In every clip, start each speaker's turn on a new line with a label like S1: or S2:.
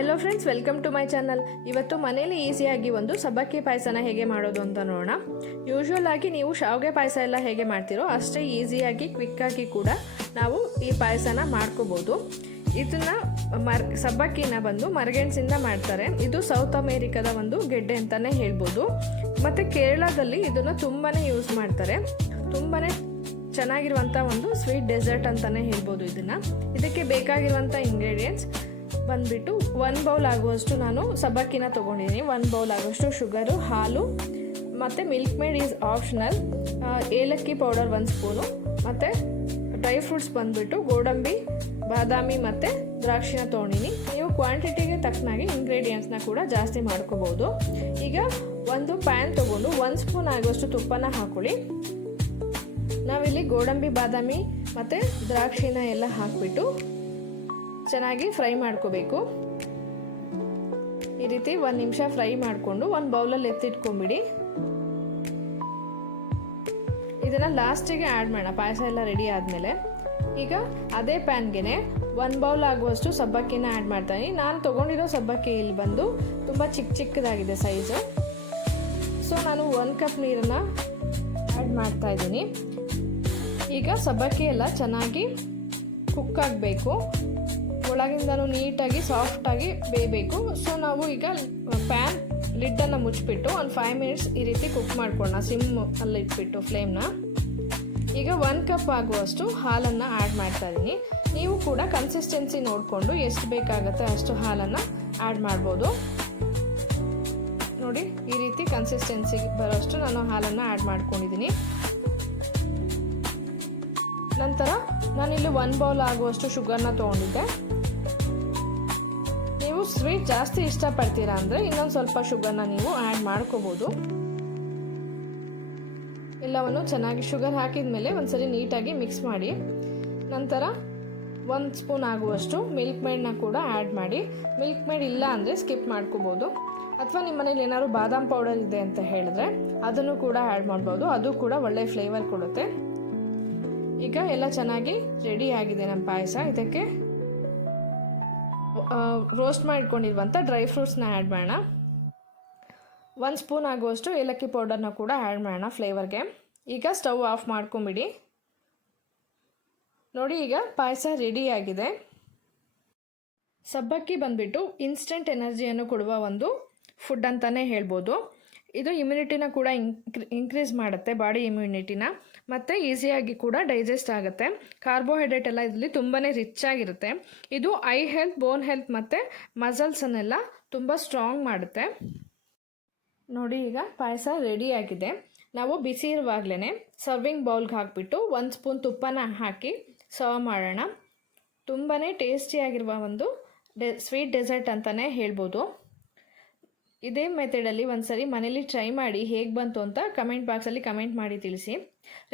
S1: Hello friends welcome to my channel ಇವತ್ತು ಮನೇಲಿ ಈಸಿಯಾಗಿ ಒಂದು ಸಬ್ಬಕ್ಕಿ ಪಾಯಸನ ಹೇಗೆ ಮಾಡೋದು ಅಂತ ನೋಡೋಣ. ಯೂಶುವಲ್ ಆಗಿ ನೀವು ಶಾವಿಗೆ ಪಾಯಸ ಎಲ್ಲ ಹೇಗೆ ಮಾಡ್ತೀರೋ ಅಷ್ಟೇ ಈಸಿಯಾಗಿ ಕ್ವಿಕ್ಕಾಗಿ ಕೂಡ ನಾವು ಈ ಪಾಯಸನ ಮಾಡ್ಕೋಬೋದು. ಇದನ್ನ ಮರ್, ಸಬ್ಬಕ್ಕಿನ ಬಂದು ಮರಗೆಣಸಿಂದ ಮಾಡ್ತಾರೆ. ಇದು ಸೌತ್ ಅಮೇರಿಕಾದ ಒಂದು ಗೆಡ್ಡೆ ಅಂತಲೇ ಹೇಳ್ಬೋದು. ಮತ್ತು ಕೇರಳದಲ್ಲಿ ಇದನ್ನು ತುಂಬಾ ಯೂಸ್ ಮಾಡ್ತಾರೆ. ತುಂಬಾ ಚೆನ್ನಾಗಿರುವಂಥ ಒಂದು ಸ್ವೀಟ್ ಡೆಸರ್ಟ್ ಅಂತಲೇ ಹೇಳ್ಬೋದು ಇದನ್ನು. ಇದಕ್ಕೆ ಬೇಕಾಗಿರುವಂಥ ಇಂಗ್ರೀಡಿಯೆಂಟ್ಸ್ ಬಂದ್ಬಿಟ್ಟು ಒನ್ ಬೌಲ್ ಆಗುವಷ್ಟು ನಾನು ಸಬ್ಬಕ್ಕಿನ ತೊಗೊಂಡಿದ್ದೀನಿ. ಒನ್ ಬೌಲ್ ಆಗುವಷ್ಟು ಶುಗರು ಹಾಲು, ಮತ್ತು ಮಿಲ್ಕ್ ಮೇಡ್ ಈಸ್ ಆಪ್ಷನಲ್ ಏಲಕ್ಕಿ ಪೌಡರ್ ಒಂದು ಸ್ಪೂನು ಮತ್ತು ಡ್ರೈ ಫ್ರೂಟ್ಸ್ ಬಂದುಬಿಟ್ಟು ಗೋಡಂಬಿ, ಬಾದಾಮಿ ಮತ್ತು ದ್ರಾಕ್ಷಿನ ತೊಗೊಂಡಿನಿ. ನೀವು ಕ್ವಾಂಟಿಟಿಗೆ ತಕ್ಕನಾಗಿ ಇಂಗ್ರೀಡಿಯೆಂಟ್ಸ್ನ ಕೂಡ ಜಾಸ್ತಿ ಮಾಡ್ಕೋಬೋದು. ಈಗ ಒಂದು ಪ್ಯಾನ್ ತೊಗೊಂಡು ಒಂದು ಸ್ಪೂನ್ ಆಗುವಷ್ಟು ತುಪ್ಪನ ಹಾಕೊಳ್ಳಿ. ನಾವಿಲ್ಲಿ ಗೋಡಂಬಿ, ಬಾದಾಮಿ ಮತ್ತು ದ್ರಾಕ್ಷಿನ ಎಲ್ಲ ಹಾಕಿಬಿಟ್ಟು ಚೆನ್ನಾಗಿ ಫ್ರೈ ಮಾಡ್ಕೋಬೇಕು. ಈ ರೀತಿ ಒಂದು ನಿಮಿಷ ಫ್ರೈ ಮಾಡಿಕೊಂಡು ಒಂದು ಬೌಲಲ್ಲಿ ಎತ್ತಿಟ್ಕೊಂಬಿಡಿ. ಇದನ್ನು ಲಾಸ್ಟಿಗೆ ಆ್ಯಡ್ ಮಾಡೋಣ, ಪಾಯಸ ಎಲ್ಲ ರೆಡಿ ಆದಮೇಲೆ. ಈಗ ಅದೇ ಪ್ಯಾನ್ಗೆ ಒಂದು ಬೌಲ್ ಆಗುವಷ್ಟು ಸಬ್ಬಕ್ಕಿನ ಆ್ಯಡ್ ಮಾಡ್ತಾಯಿನಿ ನಾನು ತೊಗೊಂಡಿರೋ ಸಬ್ಬಕ್ಕಿ ಇಲ್ಲಿ ಬಂದು ತುಂಬ ಚಿಕ್ಕ ಚಿಕ್ಕದಾಗಿದೆ ಸೈಜು ಸೊ ನಾನು ಒಂದು ಕಪ್ ನೀರನ್ನು ಆ್ಯಡ್ ಮಾಡ್ತಾ ಇದ್ದೀನಿ ಈಗ ಸಬ್ಬಕ್ಕಿ ಎಲ್ಲ ಚೆನ್ನಾಗಿ ಕುಕ್ ಆಗಬೇಕು. ಒಳಗಿಂದನೂ ನೀಟಾಗಿ, ಸಾಫ್ಟಾಗಿ ಬೇಯಬೇಕು. ಸೊ ನಾವು ಈಗ ಪ್ಯಾನ್ ಲಿಡ್ಡನ್ನು ಮುಚ್ಚಿಬಿಟ್ಟು ಒಂದು ಫೈವ್ ಮಿನಿಟ್ಸ್ ಈ ರೀತಿ ಕುಕ್ ಮಾಡ್ಕೊಳ್ಳೋಣ. ಸಿಮ್ ಅಲ್ಲಿ ಇಟ್ಬಿಟ್ಟು ಫ್ಲೇಮ್ನ ಈಗ ಒನ್ ಕಪ್ ಆಗುವಷ್ಟು ಹಾಲನ್ನು ಆ್ಯಡ್ ಮಾಡ್ತಾ ಇದ್ದೀನಿ. ನೀವು ಕೂಡ ಕನ್ಸಿಸ್ಟೆನ್ಸಿ ನೋಡಿಕೊಂಡು ಎಷ್ಟು ಬೇಕಾಗುತ್ತೆ ಅಷ್ಟು ಹಾಲನ್ನು ಆ್ಯಡ್ ಮಾಡ್ಬೋದು. ನೋಡಿ, ಈ ರೀತಿ ಕನ್ಸಿಸ್ಟೆನ್ಸಿ ಬರೋಷ್ಟು ನಾನು ಹಾಲನ್ನು ಆ್ಯಡ್ ಮಾಡ್ಕೊಂಡಿದ್ದೀನಿ. ನಂತರ ನಾನಿಲ್ಲಿ ಒನ್ ಬೌಲ್ ಆಗುವಷ್ಟು ಶುಗರ್ನ ತೊಗೊಂಡಿದ್ದೆ. ಸ್ವೀಟ್ ಜಾಸ್ತಿ ಇಷ್ಟಪಡ್ತೀರಾ ಅಂದರೆ ಇನ್ನೊಂದು ಸ್ವಲ್ಪ ಶುಗರ್ನ ನೀವು ಆ್ಯಡ್ ಮಾಡ್ಕೋಬೋದು. ಎಲ್ಲವನ್ನು ಚೆನ್ನಾಗಿ ಶುಗರ್ ಹಾಕಿದ ಮೇಲೆ ಒಂದ್ಸರಿ ನೀಟಾಗಿ ಮಿಕ್ಸ್ ಮಾಡಿ. ನಂತರ ಒಂದು ಸ್ಪೂನ್ ಆಗುವಷ್ಟು ಮಿಲ್ಕ್ ಮೇಡನ್ನ ಕೂಡ ಆ್ಯಡ್ ಮಾಡಿ. ಮಿಲ್ಕ್ ಮೇಡ್ ಇಲ್ಲ ಅಂದರೆ ಸ್ಕಿಪ್ ಮಾಡ್ಕೋಬೋದು. ಅಥವಾ ನಿಮ್ಮ ಮನೇಲಿ ಏನಾದ್ರು ಬಾದಾಮ್ ಪೌಡರ್ ಇದೆ ಅಂತ ಹೇಳಿದ್ರೆ ಅದನ್ನು ಕೂಡ ಆ್ಯಡ್ ಮಾಡ್ಬೋದು. ಅದು ಕೂಡ ಒಳ್ಳೆ ಫ್ಲೇವರ್ ಕೊಡುತ್ತೆ. ಈಗ ಎಲ್ಲ ಚೆನ್ನಾಗಿ ರೆಡಿ ಆಗಿದೆ ನಮ್ಮ ಪಾಯಸ. ಇದಕ್ಕೆ ರೋಸ್ಟ್ ಮಾಡಿಕೊಂಡಿರುವಂಥ ಡ್ರೈ ಫ್ರೂಟ್ಸ್ನ ಆ್ಯಡ್ ಮಾಡೋಣ. ಒಂದು ಸ್ಪೂನ್ ಆಗುವಷ್ಟು ಏಲಕ್ಕಿ ಪೌಡರ್ನ ಕೂಡ ಆ್ಯಡ್ ಮಾಡೋಣ ಫ್ಲೇವರ್ಗೆ ಈಗ ಸ್ಟವ್ ಆಫ್ ಮಾಡ್ಕೊಂಬಿಡಿ. ನೋಡಿ ಈಗ ಪಾಯಸ ರೆಡಿಯಾಗಿದೆ ಸಬ್ಬಕ್ಕಿ ಬಂದುಬಿಟ್ಟು ಇನ್ಸ್ಟೆಂಟ್ ಎನರ್ಜಿಯನ್ನು ಕೊಡುವ ಒಂದು ಫುಡ್ ಅಂತಲೇ ಹೇಳ್ಬೋದು. ಇದು ಇಮ್ಯುನಿಟಿನ ಕೂಡ ಇನ್ಕ್ರಿ ಇನ್ಕ್ರೀಸ್ ಮಾಡುತ್ತೆ ಬಾಡಿ ಇಮ್ಯುನಿಟಿನ ಮತ್ತು ಈಸಿಯಾಗಿ ಕೂಡ ಡೈಜೆಸ್ಟ್ ಆಗುತ್ತೆ. ಕಾರ್ಬೋಹೈಡ್ರೇಟ್ ಎಲ್ಲ ಇದರಲ್ಲಿ ತುಂಬಾ ರಿಚ್ ಆಗಿರುತ್ತೆ. ಇದು ಐ ಹೆಲ್ತ್ ಬೋನ್ ಹೆಲ್ತ್ ಮತ್ತು ಮಸಲ್ಸನ್ನೆಲ್ಲ ತುಂಬ ಸ್ಟ್ರಾಂಗ್ ಮಾಡುತ್ತೆ. ನೋಡಿ ಈಗ ಪಾಯಸ ರೆಡಿಯಾಗಿದೆ ನಾವು ಬಿಸಿ ಇರುವಾಗಲೇ ಸರ್ವಿಂಗ್ ಬೌಲ್ಗೆ ಹಾಕಿಬಿಟ್ಟು ಒಂದು ಸ್ಪೂನ್ ತುಪ್ಪನ ಹಾಕಿ ಸರ್ವ್ ಮಾಡೋಣ. ತುಂಬಾ ಟೇಸ್ಟಿಯಾಗಿರುವ ಒಂದು ಡೆ ಸ್ವೀಟ್ ಡೆಸರ್ಟ್ ಅಂತಲೇ ಹೇಳ್ಬೋದು. ಇದೇ ಮೆಥಡಲ್ಲಿ ಒಂದು ಸರಿ ಮನೇಲಿ ಟ್ರೈ ಮಾಡಿ ಹೇಗೆ ಬಂತು ಅಂತ ಕಮೆಂಟ್ ಬಾಕ್ಸಲ್ಲಿ ಕಮೆಂಟ್ ಮಾಡಿ ತಿಳಿಸಿ.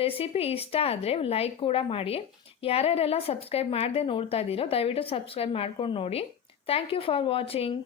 S1: ರೆಸಿಪಿ ಇಷ್ಟ ಆದರೆ ಲೈಕ್ ಕೂಡ ಮಾಡಿ. ಯಾರ್ಯಾರೆಲ್ಲ ಸಬ್ಸ್ಕ್ರೈಬ್ ಮಾಡದೆ ನೋಡ್ತಾ ಇದ್ದೀರೋ ದಯವಿಟ್ಟು ಸಬ್ಸ್ಕ್ರೈಬ್ ಮಾಡ್ಕೊಂಡು ನೋಡಿ. Thank you for watching